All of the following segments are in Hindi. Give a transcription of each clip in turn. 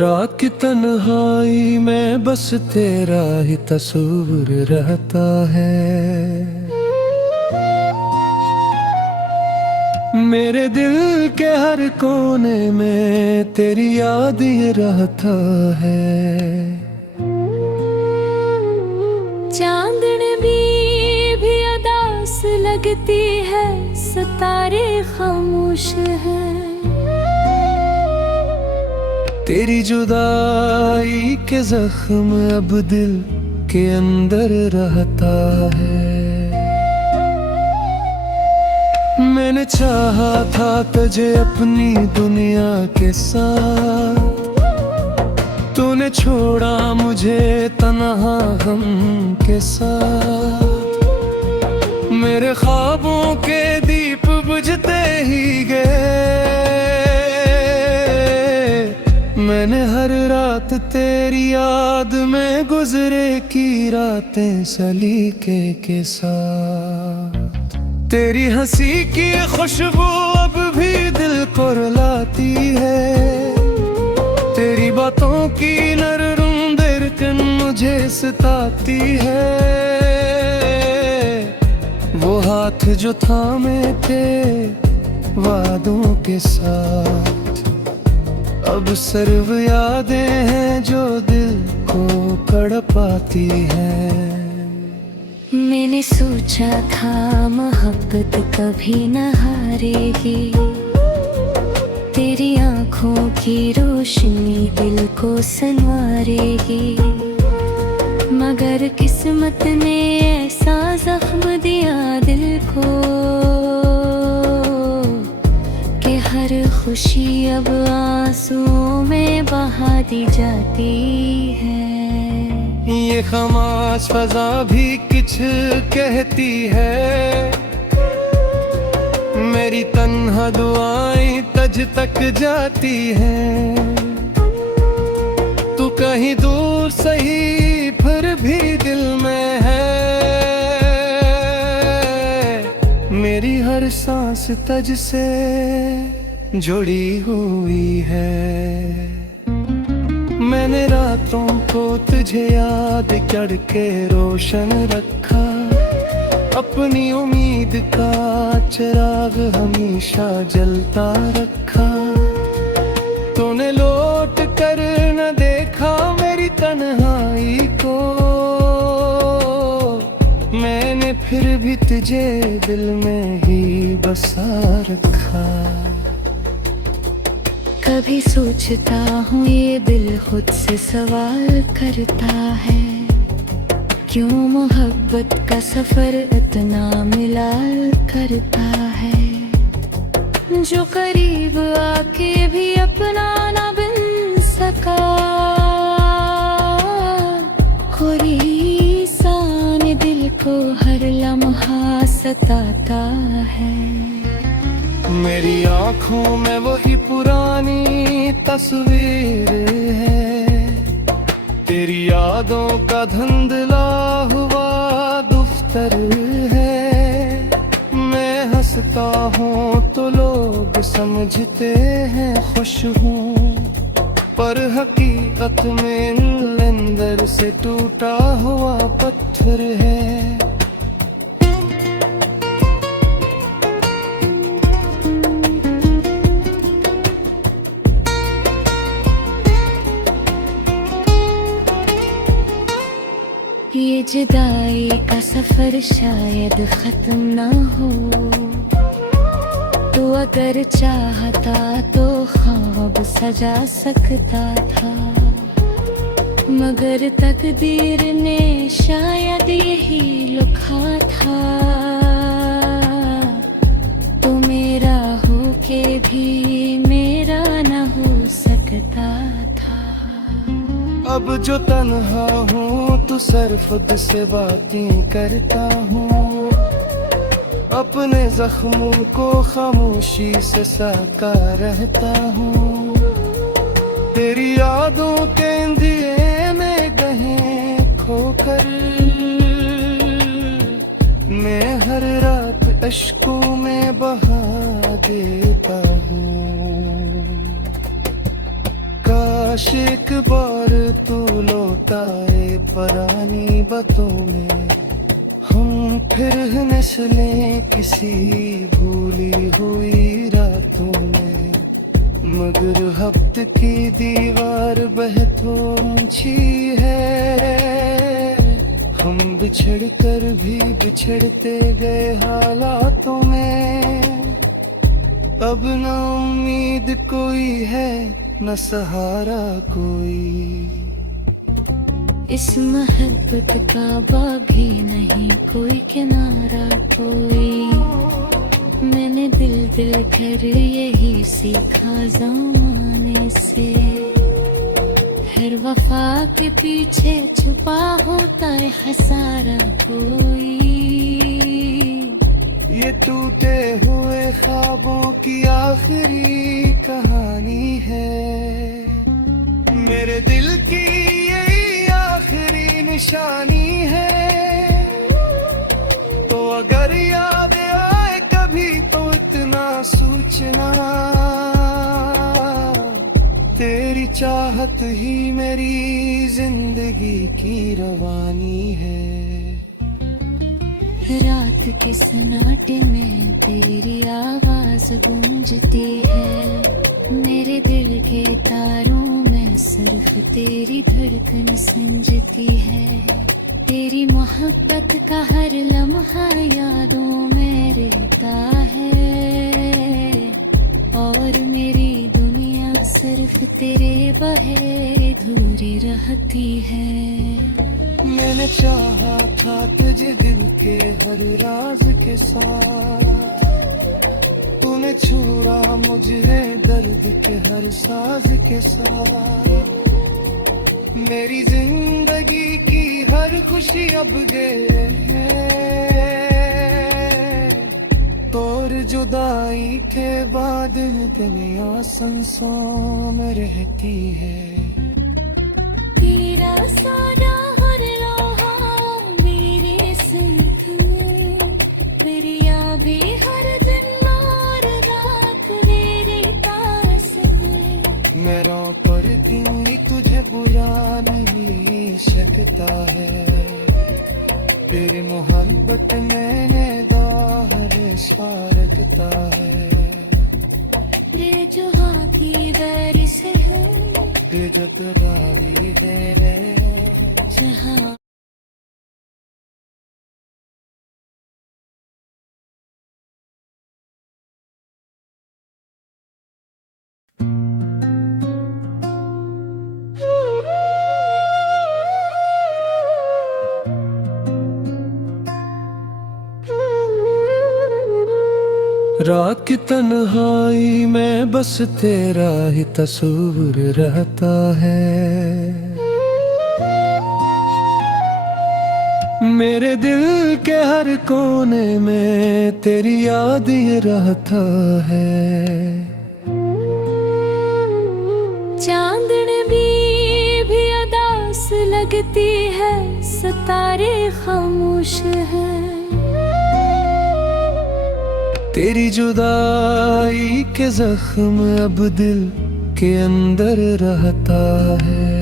रात की तन्हाई में बस तेरा ही तस्वीर रहता है। मेरे दिल के हर कोने में तेरी याद ही रहता है। चांदन भी अदास लगती है, सितारे खामोश हैं। तेरी जुदाई के जख्म अब दिल के अंदर रहता है। मैंने चाहा था तुझे अपनी दुनिया के साथ, तूने छोड़ा मुझे तन्हा गम के साथ। मेरे ख्वाबों के दीप बुझते ही गए, मैंने हर रात तेरी याद में गुजरे की रातें सलीके के साथ। तेरी हंसी की खुशबू अब भी दिल को रुलाती है। तेरी बातों की नरम धड़कन मुझे सताती है। वो हाथ जो थामे थे वादों के साथ, अब सिर्फ यादें हैं जो दिल को तड़पाती हैं। मैंने सोचा था मोहब्बत कभी न हारेगी, तेरी आँखों की रोशनी दिल को संवारेगी। मगर किस्मत ने ऐसा जख्म दिया दिल को कि हर खुशी अब आंसुओं में बहा दी जाती है। ये खामोश फजा भी कुछ कहती है, मेरी तन्हा दुआएं तज तक जाती हैं। तू कहीं दूर सही फिर भी दिल में है, मेरी हर सांस तज से जुड़ी हुई है। मैंने रातों को तुझे याद करके रोशन रखा, अपनी उम्मीद का चिराग हमेशा जलता रखा। तूने लौट कर न देखा मेरी तन्हाई को, मैंने फिर भी तुझे दिल में ही बसा रखा। कभी सोचता हूँ ये दिल खुद से सवाल करता है, क्यों मोहब्बत का सफर इतना मिलाल करता है। जो करीब आके भी अपना ना बन सका, कोई सान दिल को हर लम्हा सताता है। मेरी आँखों में वही पुरानी तस्वीर है, तेरी यादों का धुंधला हुआ दफ्तर है। मैं हंसता हूँ तो लोग समझते हैं खुश हूँ, पर हकीकत में अंदर से टूटा हुआ पत्थर है। ये जुदाई का सफर शायद खत्म ना हो, तो अगर चाहता तो ख्वाब सजा सकता था। मगर तकदीर ने शायद यही लिखा था, तो मेरा हो के भी मेरा ना हो सकता था। अब जो तन्हा हूँ तो सिर्फ खुद से बातें करता हूँ, अपने जख्मों को खामोशी से साका रहता हूँ। तेरी यादों के अंधिए में कहीं खोकर मैं हर रात अश्कों में बहा देता हूँ। काश एक बार तू लौटाए पुरानी बातों में, हम फिर नस्लें किसी भूली हुई रातों में। मगर वक्त की दीवार बहुत ऊंची है, हम बिछड़ कर भी बिछड़ते गए हालातों में। अब न उम्मीद कोई है न सहारा कोई, इस मोहब्बत का भी नहीं कोई किनारा कोई। मैंने दिल दिल कर यही सीखा ज़माने से, हर वफा के पीछे छुपा होता है हसारा कोई। ये टूटे हुए ख्वाबों की आखिरी कहानी है, मेरे दिल की यही आखिरी निशानी है। तो अगर याद आए कभी तो इतना सोचना, तेरी चाहत ही मेरी जिंदगी की रवानी है। रात के सन्नाटे में तेरी आवाज गूंजती है, मेरे दिल के तारों में सिर्फ तेरी धड़कन संजती है। तेरी मोहब्बत का हर लम्हा यादों में रहता है, और मेरी दुनिया सिर्फ तेरे बहे अधूरी रहती है। मैंने चाहा था तुझे दिल के हर राज के साथ, तूने छोड़ा मुझे दर्द के हर साज के साथ। मेरी जिंदगी की हर खुशी अब गए है, और जुदाई के बाद दुनिया संसार में रहती है। तेरा सारा हर लम्हा मेरे साथ में, तेरी यादें हर दिन और रात मेरे पास में। मेरा पर दिन तुझे बुरा नहीं सकता है, तेरी मोहब्बत में दाहर रखता है। रे जो हाथी दर से है, रे जो तुराली दे रे जहाँ रात की तन्हाई में बस तेरा ही तस्वीर रहता है, मेरे दिल के हर कोने में तेरी याद ही रहता है। चांदन भी उदास लगती है, सितारे खामोश है। तेरी जुदाई के जख्म अब दिल के अंदर रहता है।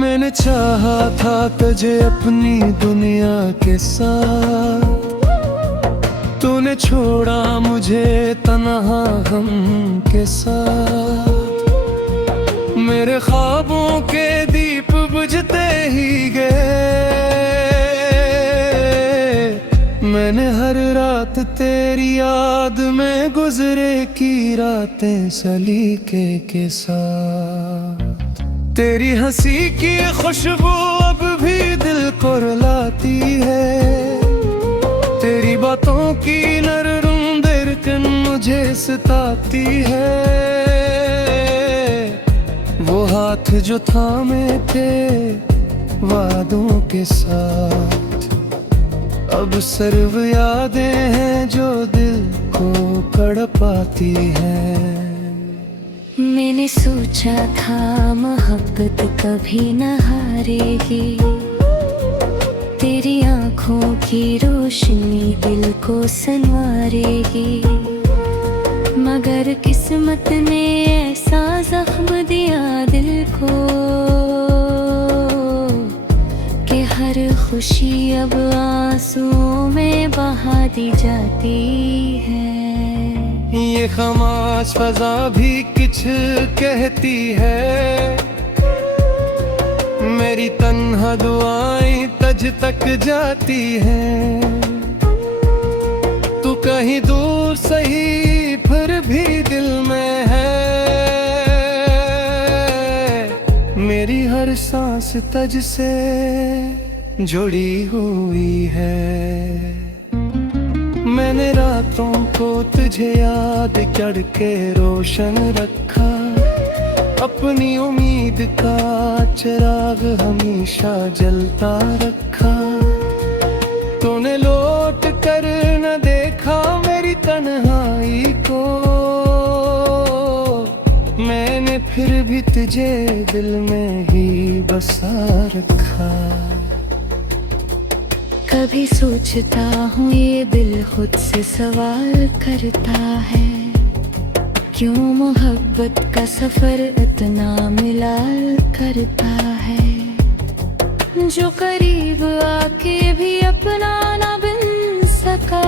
मैंने चाहा था तुझे अपनी दुनिया के साथ, तूने छोड़ा मुझे तन्हा गम के साथ। मेरे ख्वाबों के दीप बुझते ही गए, मैंने हर रात तेरी याद में गुजरे की रातें सलीके के साथ। तेरी हंसी की खुशबू अब भी दिल को रुलाती है, तेरी बातों की नरम धड़कन मुझे सताती है। वो हाथ जो थामे थे वादों के साथ, अब सिर्फ यादें हैं जो दिल को तड़पाती हैं। मैंने सोचा था मोहब्बत कभी न हारेगी, तेरी आँखों की रोशनी दिल को संवारेगी। मगर किस्मत ने ऐसा जख्म दिया दिल को कि हर खुशी अब आंसुओं में बहा दी जाती है। ये खामोश फजा भी कुछ कहती है, मेरी तन्हा दुआएं तज तक जाती हैं। तू कहीं दूर सही फिर भी दिल में है, मेरी हर सांस तज से जुड़ी हुई है। मैंने रातों को तुझे याद करके रोशन रखा, अपनी उम्मीद का चिराग हमेशा जलता रखा। तूने लौट कर न देखा मेरी तन्हाई को, मैंने फिर भी तुझे दिल में ही बसा रखा। कभी सोचता हूँ ये दिल खुद से सवाल करता है, क्यों मोहब्बत का सफर इतना मिलाल करता है। जो करीब आके भी अपना ना बन सका,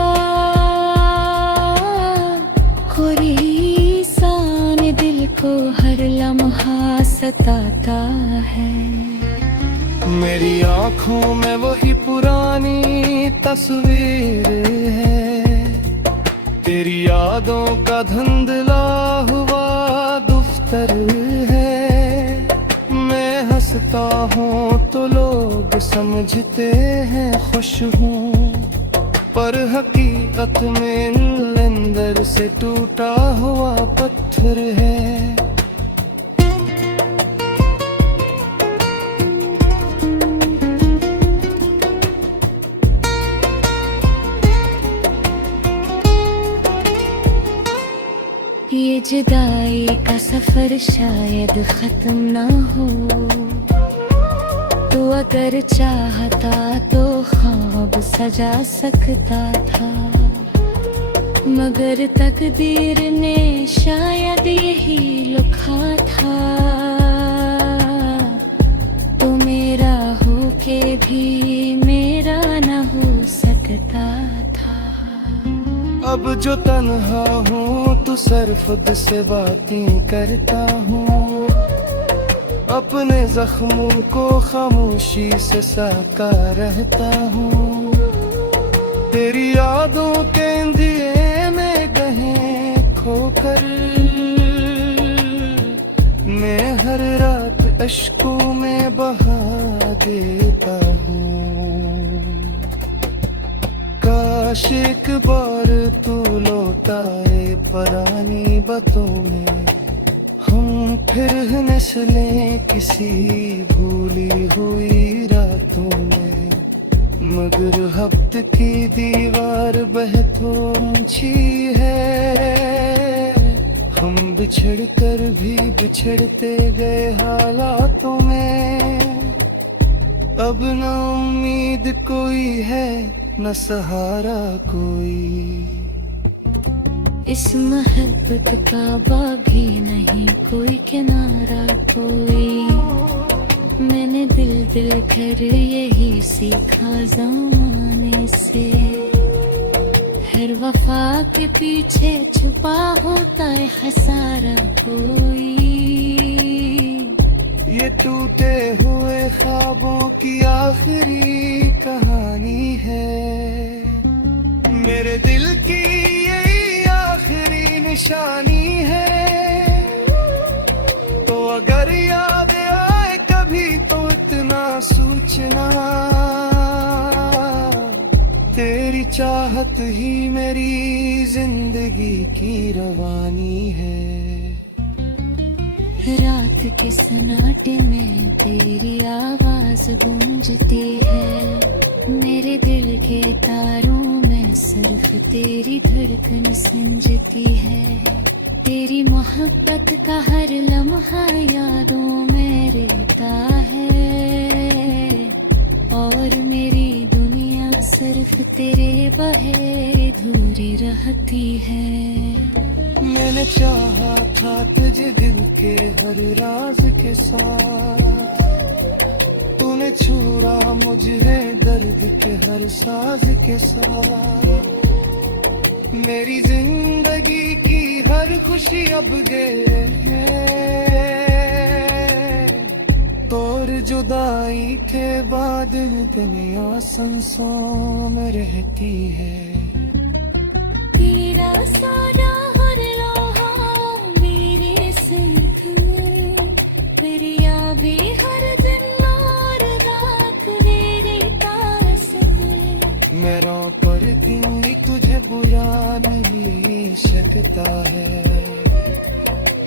कोई सान दिल को हर लम्हा सताता है। मेरी आँखों में वही पुरानी तस्वीर है, तेरी यादों का धुंधला हुआ दफ्तर है। मैं हंसता हूँ तो लोग समझते हैं खुश हूँ, पर हकीकत में अंदर से टूटा हुआ पत्थर है। ये जुदाई का सफर शायद खत्म ना हो, तो अगर चाहता तो ख्वाब सजा सकता था। मगर तकदीर ने शायद यही लिखा था, तो मेरा हो के भी मेरा न हो सकता था। अब जो तन्हा हूँ तो सिर्फ खुद से बातें करता हूँ, अपने जख्मों को खामोशी से साका रहता हूँ। तेरी यादों के अंधिए में कहीं खोकर मैं हर रात अश्कों में बहा देता हूँ। काश एक बार तू लौटाए पुरानी बातों में, हम फिर नस्लें किसी भूली हुई रातों में। मगर हफ्त की दीवार बहुत ऊंची है, हम बिछड़ कर भी बिछड़ते गए हालातों में। अब न उम्मीद कोई है न सहारा कोई, इस मोहब्बत का बागी नहीं कोई किनारा कोई। मैंने दिल कर यही सीखा ज़माने से, हर वफा के पीछे छुपा होता है खसारा कोई। ये टूटे हुए ख्वाबों की आखिरी कहानी है, मेरे दिल की यही आखिरी निशानी है। तो अगर याद आए कभी तो इतना सोचना, तेरी चाहत ही मेरी जिंदगी की रवानी है। रात के सन्नाटे में तेरी आवाज गूंजती है, मेरे दिल के तारों में सिर्फ तेरी धड़कन संजती है। तेरी मोहब्बत का हर लम्हा यादों में रहता है, और मेरी दुनिया सिर्फ तेरे बगैर अधूरी रहती है। मैंने चाहा था तुझे दिल के हर राज के साथ, तूने छोड़ा मुझे दर्द के हर साज के साथ। मेरी जिंदगी की हर खुशी अब गए है, और जुदाई के बाद दुनिया संसों में रहती है। तेरा सारा हर लम्हा मेरे संग में, मेरी यादें हर दिन और रात तेरे पास में। मेरा पर दिन तुझे बुरा नहीं सकता है,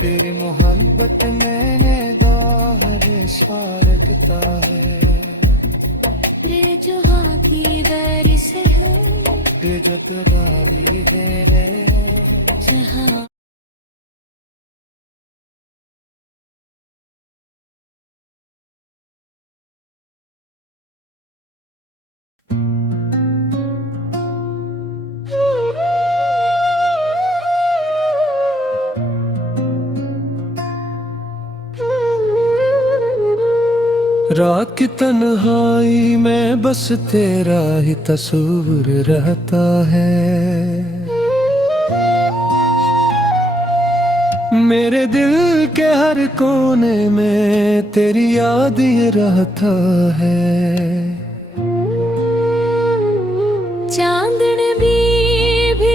तेरी मोहब्बत मैंने दाहर रखता है। ये जहाँ की दर से है, ये जो तुराली दे रे जहाँ रात की तन्हाई में बस तेरा ही तस्वीर रहता है। मेरे दिल के हर कोने में तेरी याद ही रहता है। चांदन भी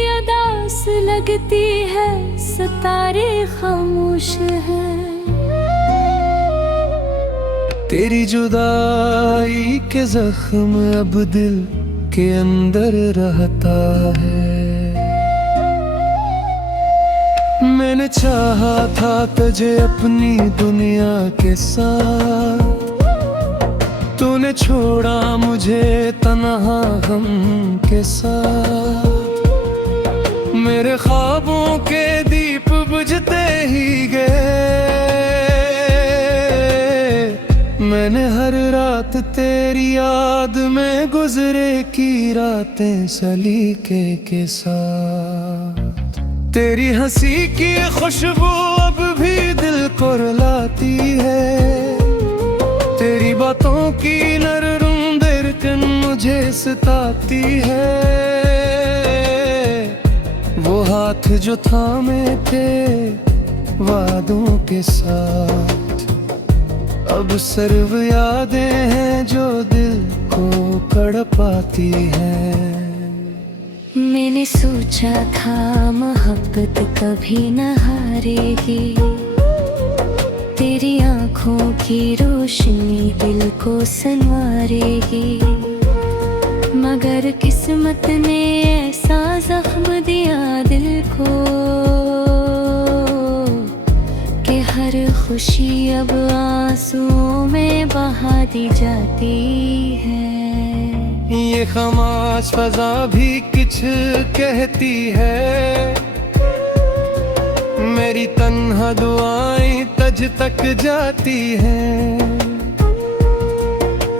अदास लगती है, सितारे खामोश है। तेरी जुदाई के जख्म अब दिल के अंदर रहता है। मैंने चाहा था तुझे अपनी दुनिया के साथ, तूने छोड़ा मुझे तन्हा गम के साथ। मेरे ख्वाबों के दीप बुझते ही गए, मैंने हर रात तेरी याद में गुजरे की रातें सलीके के साथ। तेरी हंसी की खुशबू अब भी दिल को रुलाती है, तेरी बातों की नरम धड़कन मुझे सताती है। वो हाथ जो थामे थे वादों के साथ, अब सिर्फ यादें हैं जो दिल को तड़पाती हैं। मैंने सोचा था मोहब्बत कभी न हारेगी, तेरी आँखों की रोशनी दिल को संवारेगी। मगर किस्मत ने ऐसा जख्म दिया दिल को कि हर खुशी अब आंसुओं में बहा दी जाती है। ये खामोश फजा भी कुछ कहती है, मेरी तन्हा दुआएं तज तक जाती हैं।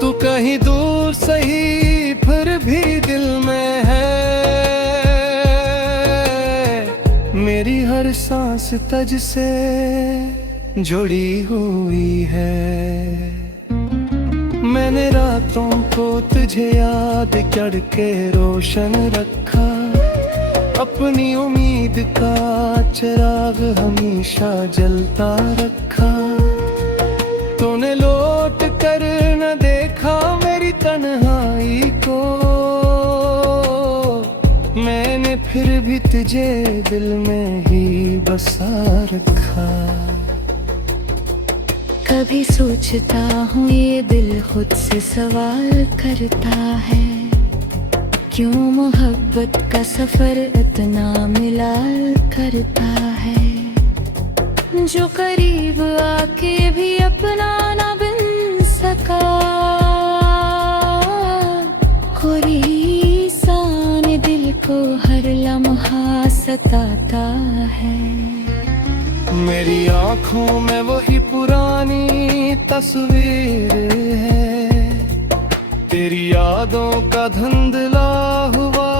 तू कहीं दूर सही फिर भी दिल में है, मेरी हर सांस तज से जुड़ी हुई है। मैंने रातों को तुझे याद करके रोशन रखा, अपनी उम्मीद का चिराग हमेशा जलता रखा। तूने लौट कर न देखा मेरी तन्हाई को, मैंने फिर भी तुझे दिल में ही बसा रखा। कभी सोचता हूँ ये दिल खुद से सवाल करता है, क्यों मोहब्बत का सफर इतना मिलाल करता है। जो करीब आके भी अपना ना बन सका, कोई सान दिल को हर लम्हा सताता है। मेरी आँखों में वही पुरानी तस्वीर है, तेरी यादों का धुंधला हुआ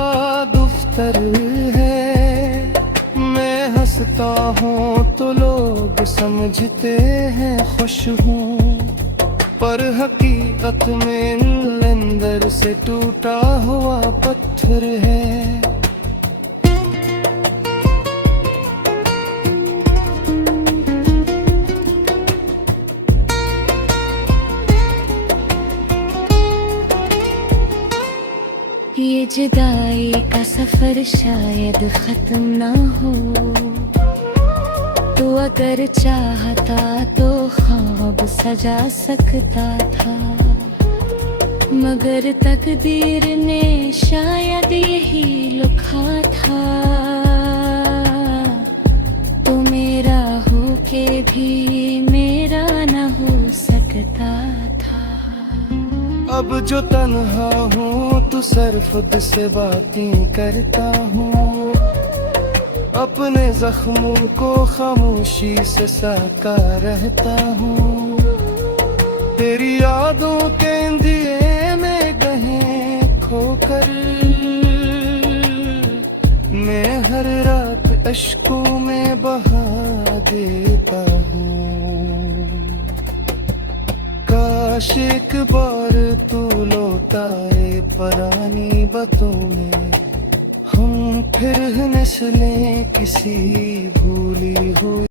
दफ्तर है। मैं हंसता समझते हैं खुश हूँ, पर हकीकत में अंदर से टूटा हुआ पत्थर है। ये जुदाई का सफर शायद खत्म ना हो, तो अगर चाहता तो ख्वाब सजा सकता था, मगर तकदीर ने शायद यही लिखा था। तो मेरा होके भी मेरा न हो सकता था। अब जो तन्हा हूँ तो सिर्फ खुद से बातें करता हूँ, अपने जख्मों को खामोशी से सहता रहता हूँ। तेरी यादों के अंधिए में गहे खोकर मैं हर रात अश्कों में बहा देता हूँ। काश एक बार तू लौटाए पुरानी बातों में, हम फिर नस्लें किसी भूली हुई